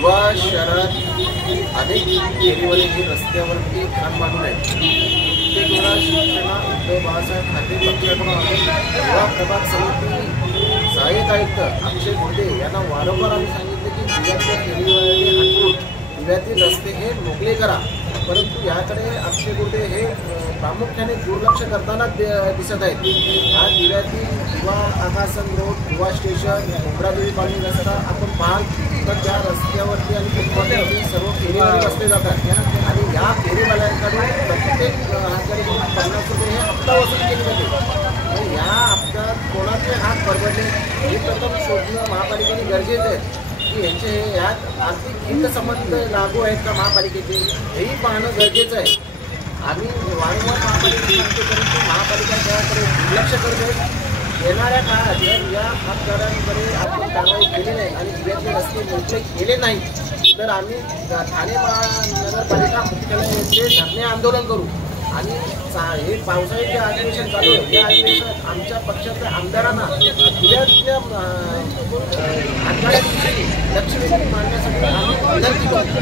दिवा शहरात अनेक फेरीवाले जे रस्त्यावरती खान बांधून आहेत ते वेळा शिवसेना उद्धव बाळासाहेब ठाकरे पक्षाकडून दिवा प्रभाग समिती सहाय्यक आयुक्त अक्षय गुर्दे यांना वारंवार आम्ही सांगितले की दिव्याच्या फेरीवाले हटवून दिव्यातील रस्ते हे मोकळे करा, परंतु याकडे अक्षय गुर्दे हे प्रामुख्याने दुर्लक्ष करताना दिसत आहेत। हा दिव्यातील दिवा आकाशन रोड, दिवा स्टेशन, मोगरादेवी कॉलनी रस्ता आपण पाहाल तर त्या रस्त्यावरती आणि फुटपाथवरती सर्व फेरीवाले बसले जातात आणि या फेरीवाल्यांकडून प्रत्येक हाताकडून 50 रुपये हे हप्ता वसूल केले जाते। आणि या हप्त्यात कोणाचे हात परवडले हे प्रथम शोधणं महापालिकेने गरजेचं आहे की यांचे यात आर्थिक हितसंबंध लागू आहेत का महापालिकेचे हेही पाहणं गरजेचं आहे। आम्ही वारंवार महापालिकेला सांगतो परंतु महापालिका त्याकडे दुर्लक्ष करत आहे। येणाऱ्या काळात जर या हातगाड्यांकडे आपण कारवाई केली नाही आणि दिव्यातले रस्ते मोकळे केले नाही तर आम्ही ठाणे महानगरपालिका मुख्यालयाचे धरणे आंदोलन करू आणि हे पावसाळी जे अधिवेशन चालू आहे या अधिवेशनात आमच्या पक्षाच्या आमदारांना दिव्यातल्या हातगाड्यांविषयी लक्ष वेधून मांडण्यासाठी आम्ही विनंती करतो।